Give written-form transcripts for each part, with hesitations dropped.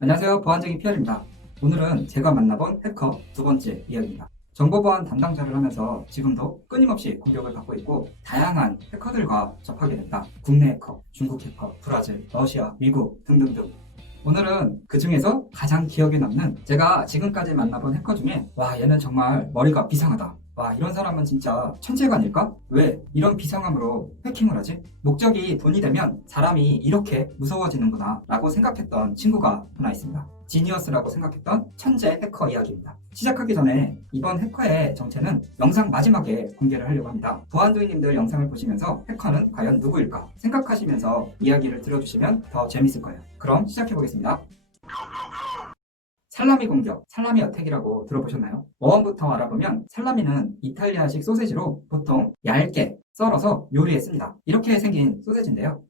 안녕하세요. 보안적인 PR입니다. 오늘은 제가 만나본 해커 두 번째 이야기입니다. 정보보안 담당자를 하면서 지금도 끊임없이 공격을 받고 있고 다양한 해커들과 접하게 된다. 국내 해커, 중국 해커, 브라질, 러시아, 미국 등등등. 오늘은 그 중에서 가장 기억에 남는 제가 지금까지 만나본 해커 중에 와 얘는 정말 머리가 비상하다. 와 이런 사람은 진짜 천재가 아닐까? 왜 이런 비상함으로 해킹을 하지? 목적이 돈이 되면 사람이 이렇게 무서워지는구나 라고 생각했던 친구가 하나 있습니다. 지니어스라고 생각했던 천재 해커 이야기입니다. 시작하기 전에 이번 해커의 정체는 영상 마지막에 공개를 하려고 합니다. 보안도인님들 영상을 보시면서 해커는 과연 누구일까 생각하시면서 이야기를 들어주시면 더 재밌을 거예요. 그럼 시작해보겠습니다. 살라미 공격, 살라미 어택이라고 들어보셨나요? 어원부터 알아보면 살라미는 이탈리아식 소세지로 보통 얇게 썰어서 요리에 씁니다. 이렇게 생긴 소세지인데요.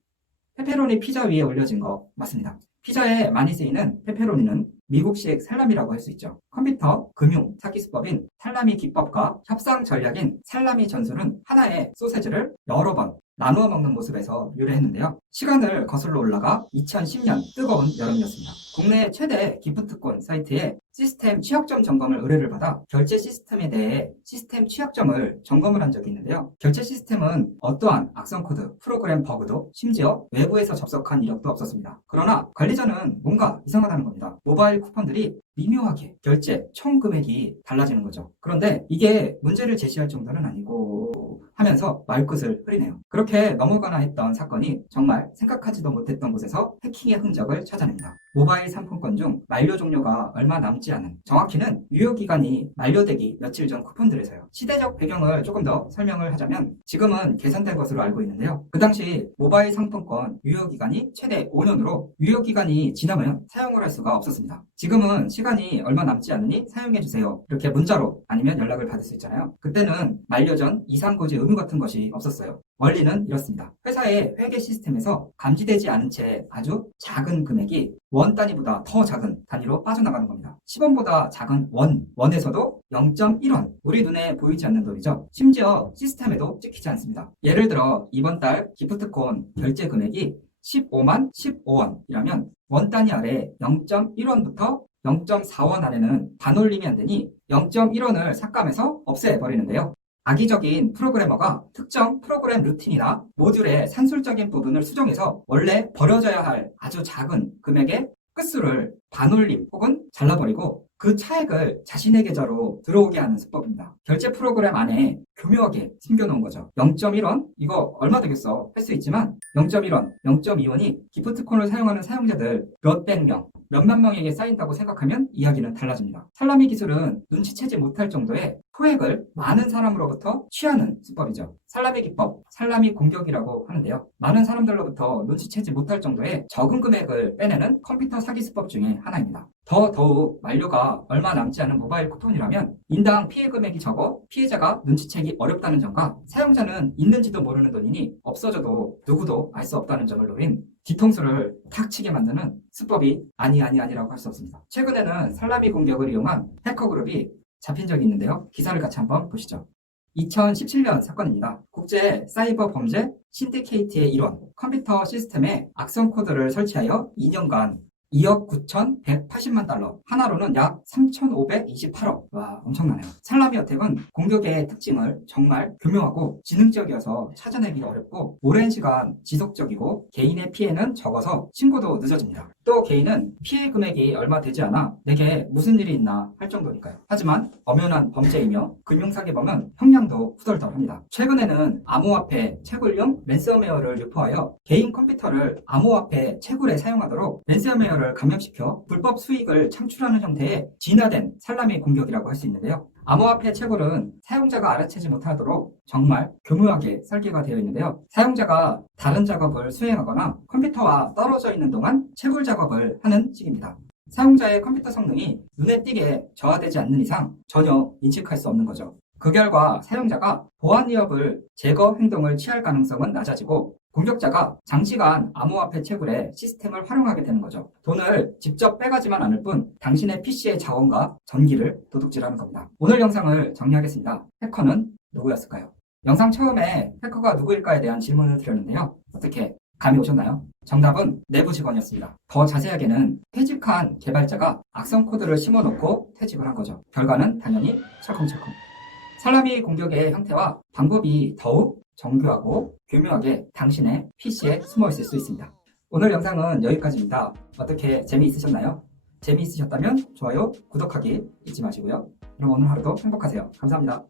페페로니 피자 위에 올려진 거 맞습니다. 피자에 많이 쓰이는 페페로니는 미국식 살라미라고 할 수 있죠. 컴퓨터, 금융, 사기 수법인 살라미 기법과 협상 전략인 살라미 전술은 하나의 소세지를 여러 번 나누어 먹는 모습에서 유래했는데요. 시간을 거슬러 올라가 2010년 뜨거운 여름이었습니다. 국내 최대 기프트콘 사이트에 시스템 취약점 점검을 의뢰를 받아 결제 시스템에 대해 시스템 취약점을 점검을 한 적이 있는데요. 결제 시스템은 어떠한 악성 코드, 프로그램 버그도 심지어 외부에서 접속한 이력도 없었습니다. 그러나 관리자는 뭔가 이상하다는 겁니다. 모바일 쿠폰들이 미묘하게 결제 총 금액이 달라지는 거죠. 그런데 이게 문제를 제시할 정도는 아니고 하면서 말끝을 흐리네요. 그렇게 넘어가나 했던 사건이 정말 생각하지도 못했던 곳에서 해킹의 흔적을 찾아냅니다. 모바일 상품권 중 만료 종료가 얼마 남지 않은, 정확히는 유효기간이 만료되기 며칠 전 쿠폰들에서요. 시대적 배경을 조금 더 설명을 하자면 지금은 개선된 것으로 알고 있는데요. 그 당시 모바일 상품권 유효기간이 최대 5년으로 유효기간이 지나면 사용을 할 수가 없었습니다. 지금은 시간이 얼마 남지 않으니 사용해주세요. 이렇게 문자로 아니면 연락을 받을 수 있잖아요. 그때는 만료 전 이상고지 의무 같은 것이 없었어요. 원리는 이렇습니다. 회사의 회계 시스템에서 감지되지 않은 채 아주 작은 금액이 원 단위보다 더 작은 단위로 빠져나가는 겁니다. 10원보다 작은 원에서도 0.1원, 우리 눈에 보이지 않는 돈이죠. 심지어 시스템에도 찍히지 않습니다. 예를 들어 이번 달 기프트콘 결제 금액이 15만 15원이라면 원 단위 아래 0.1원부터 0.4원 안에는 반올림이 안 되니 0.1원을 삭감해서 없애버리는데요. 악의적인 프로그래머가 특정 프로그램 루틴이나 모듈의 산술적인 부분을 수정해서 원래 버려져야 할 아주 작은 금액의 끝수를 반올림 혹은 잘라버리고 그 차액을 자신의 계좌로 들어오게 하는 수법입니다. 결제 프로그램 안에 교묘하게 숨겨놓은 거죠. 0.1원? 이거 얼마 되겠어? 할 수 있지만 0.1원, 0.2원이 기프트콘을 사용하는 사용자들 몇백 명, 몇만 명에게 쌓인다고 생각하면 이야기는 달라집니다. 살라미 기술은 눈치채지 못할 정도의 소액을 많은 사람으로부터 취하는 수법이죠. 살라미 기법, 살라미 공격이라고 하는데요. 많은 사람들로부터 눈치채지 못할 정도의 적은 금액을 빼내는 컴퓨터 사기 수법 중에 하나입니다. 더욱 만료가 얼마 남지 않은 모바일 쿠폰이라면 인당 피해 금액이 적어 피해자가 눈치채기 어렵다는 점과 사용자는 있는지도 모르는 돈이니 없어져도 누구도 알 수 없다는 점을 노린 뒤통수를 탁 치게 만드는 수법이 아니라고 할 수 없습니다. 최근에는 살라미 공격을 이용한 해커 그룹이 잡힌 적이 있는데요. 기사를 같이 한번 보시죠. 2017년 사건입니다. 국제 사이버 범죄 신디케이트의 일원, 컴퓨터 시스템에 악성 코드를 설치하여 2년간 2억 9,180만 달러, 하나로는 약 3,528억. 와, 엄청나네요. 살라미 어택은 공격의 특징을 정말 교묘하고 지능적이어서 찾아내기 어렵고 오랜 시간 지속적이고 개인의 피해는 적어서 신고도 늦어집니다. 또 개인은 피해 금액이 얼마 되지 않아 내게 무슨 일이 있나 할 정도니까요. 하지만 엄연한 범죄이며 금융사기범은 형량도 후덜덜합니다. 최근에는 암호화폐 채굴용 랜섬웨어를 유포하여 개인 컴퓨터를 암호화폐 채굴에 사용하도록 랜섬웨어를 감염시켜 불법 수익을 창출하는 형태의 진화된 살라미 공격이라고 할 수 있는데요. 암호화폐 채굴은 사용자가 알아채지 못하도록 정말 교묘하게 설계가 되어 있는데요. 사용자가 다른 작업을 수행하거나 컴퓨터와 떨어져 있는 동안 채굴 작업을 하는 식입니다. 사용자의 컴퓨터 성능이 눈에 띄게 저하되지 않는 이상 전혀 인식할 수 없는 거죠. 그 결과 사용자가 보안 위협을 제거 행동을 취할 가능성은 낮아지고 공격자가 장시간 암호화폐 채굴에 시스템을 활용하게 되는 거죠. 돈을 직접 빼가지만 않을 뿐 당신의 PC의 자원과 전기를 도둑질하는 겁니다. 오늘 영상을 정리하겠습니다. 해커는 누구였을까요? 영상 처음에 해커가 누구일까에 대한 질문을 드렸는데요. 어떻게 감이 오셨나요? 정답은 내부 직원이었습니다. 더 자세하게는 퇴직한 개발자가 악성 코드를 심어놓고 퇴직을 한 거죠. 결과는 당연히 철컹철컹. 살라미 공격의 형태와 방법이 더욱 정교하고 교묘하게 당신의 PC에 숨어 있을 수 있습니다. 오늘 영상은 여기까지입니다. 어떻게 재미있으셨나요? 재미있으셨다면 좋아요, 구독하기 잊지 마시고요. 그럼 오늘 하루도 행복하세요. 감사합니다.